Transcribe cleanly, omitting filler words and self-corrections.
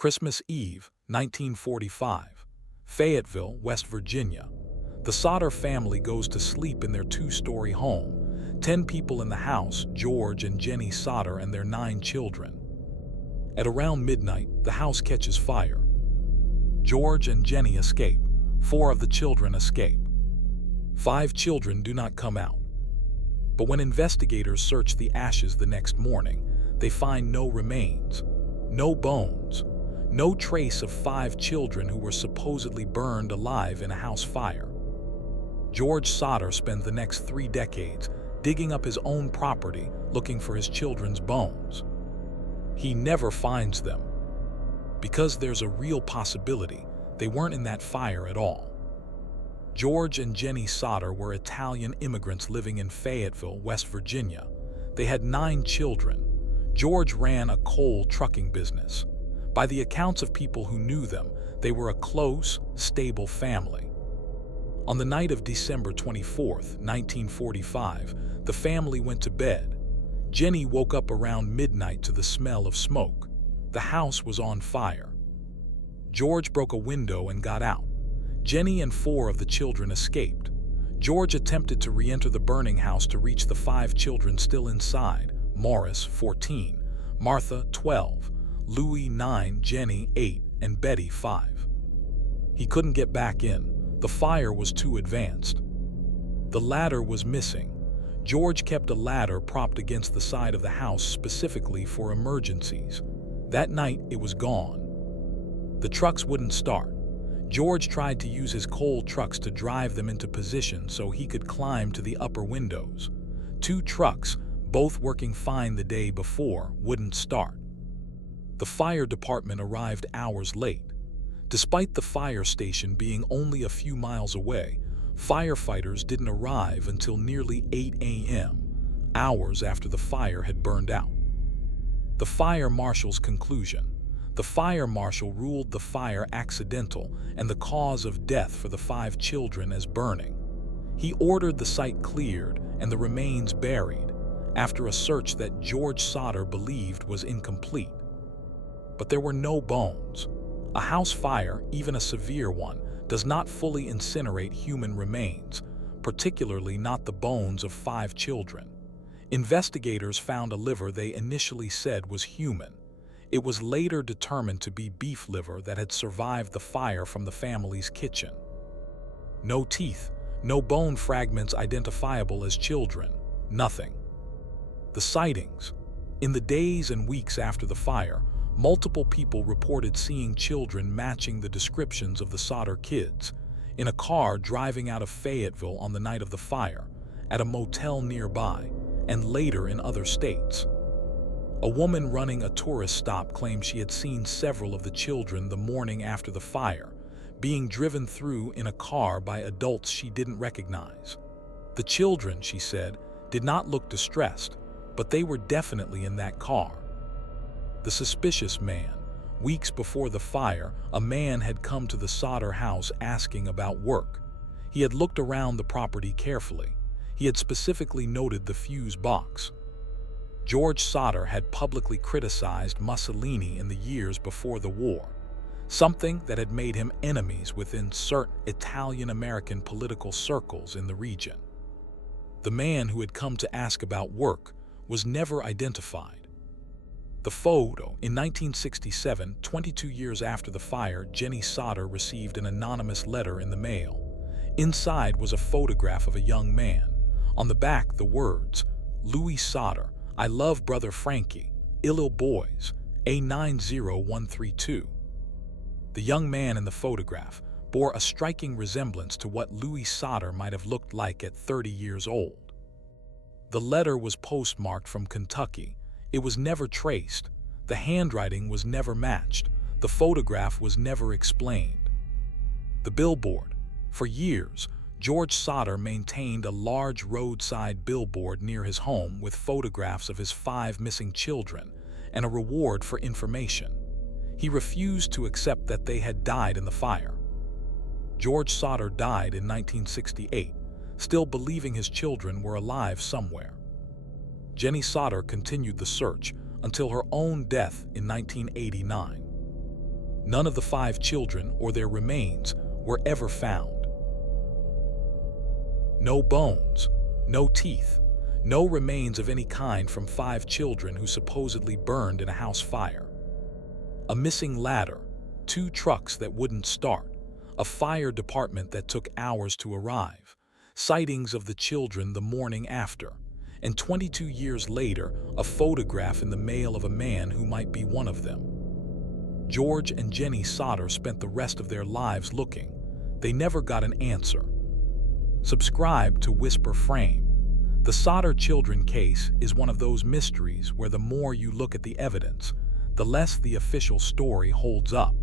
Christmas Eve, 1945, Fayetteville, West Virginia. The Sodder family goes to sleep in their two-story home. 10 people in the house, George and Jenny Sodder and their 9 children. At around midnight, the house catches fire. George and Jenny escape. 4 of the children escape. 5 children do not come out. But when investigators search the ashes the next morning, they find no remains, no bones, no trace of 5 children who were supposedly burned alive in a house fire. George Sodder spends the next 3 decades digging up his own property looking for his children's bones. He never finds them, because there's a real possibility they weren't in that fire at all. George and Jenny Sodder were Italian immigrants living in Fayetteville, West Virginia. They had 9 children. George ran a coal trucking business. By the accounts of people who knew them, they were a close, stable family. On the night of December 24, 1945, the family went to bed. Jenny woke up around midnight to the smell of smoke. The house was on fire. George broke a window and got out. Jenny and 4 of the children escaped. George attempted to re-enter the burning house to reach the 5 children still inside: Morris, 14, Martha, 12, Louis, 9, Jenny, 8, and Betty, 5. He couldn't get back in. The fire was too advanced. The ladder was missing. George kept a ladder propped against the side of the house specifically for emergencies. That night, it was gone. The trucks wouldn't start. George tried to use his coal trucks to drive them into position so he could climb to the upper windows. 2 trucks, both working fine the day before, wouldn't start. The fire department arrived hours late. Despite the fire station being only a few miles away, firefighters didn't arrive until nearly 8 a.m., hours after the fire had burned out. The fire marshal's conclusion: the fire marshal ruled the fire accidental and the cause of death for the 5 children as burning. He ordered the site cleared and the remains buried after a search that George Sodder believed was incomplete. But there were no bones. A house fire, even a severe one, does not fully incinerate human remains, particularly not the bones of 5 children. Investigators found a liver they initially said was human. It was later determined to be beef liver that had survived the fire from the family's kitchen. No teeth, no bone fragments identifiable as children, nothing. The sightings. In the days and weeks after the fire, multiple people reported seeing children matching the descriptions of the Sodder kids, in a car driving out of Fayetteville on the night of the fire, at a motel nearby, and later in other states. A woman running a tourist stop claimed she had seen several of the children the morning after the fire, being driven through in a car by adults she didn't recognize. The children, she said, did not look distressed, but they were definitely in that car. The suspicious man. Weeks before the fire, a man had come to the Sodder house asking about work. He had looked around the property carefully. He had specifically noted the fuse box. George Sodder had publicly criticized Mussolini in the years before the war, something that had made him enemies within certain Italian-American political circles in the region. The man who had come to ask about work was never identified. The photo. In 1967, 22 years after the fire, Jenny Sodder received an anonymous letter in the mail. Inside was a photograph of a young man. On the back, the words, "Louis Sodder, I love brother Frankie, Ill Boys, A90132. The young man in the photograph bore a striking resemblance to what Louis Sodder might have looked like at 30 years old. The letter was postmarked from Kentucky. It was never traced. The handwriting was never matched. The photograph was never explained. The billboard. For years, George Sodder maintained a large roadside billboard near his home with photographs of his 5 missing children and a reward for information. He refused to accept that they had died in the fire. George Sodder died in 1968, still believing his children were alive somewhere. Jenny Sodder continued the search until her own death in 1989. None of the 5 children or their remains were ever found. No bones, no teeth, no remains of any kind from 5 children who supposedly burned in a house fire. A missing ladder, 2 trucks that wouldn't start, a fire department that took hours to arrive, sightings of the children the morning after, and 22 years later, a photograph in the mail of a man who might be one of them. George and Jenny Sodder spent the rest of their lives looking. They never got an answer. Subscribe to WhisprFrame. The Sodder children case is one of those mysteries where the more you look at the evidence, the less the official story holds up.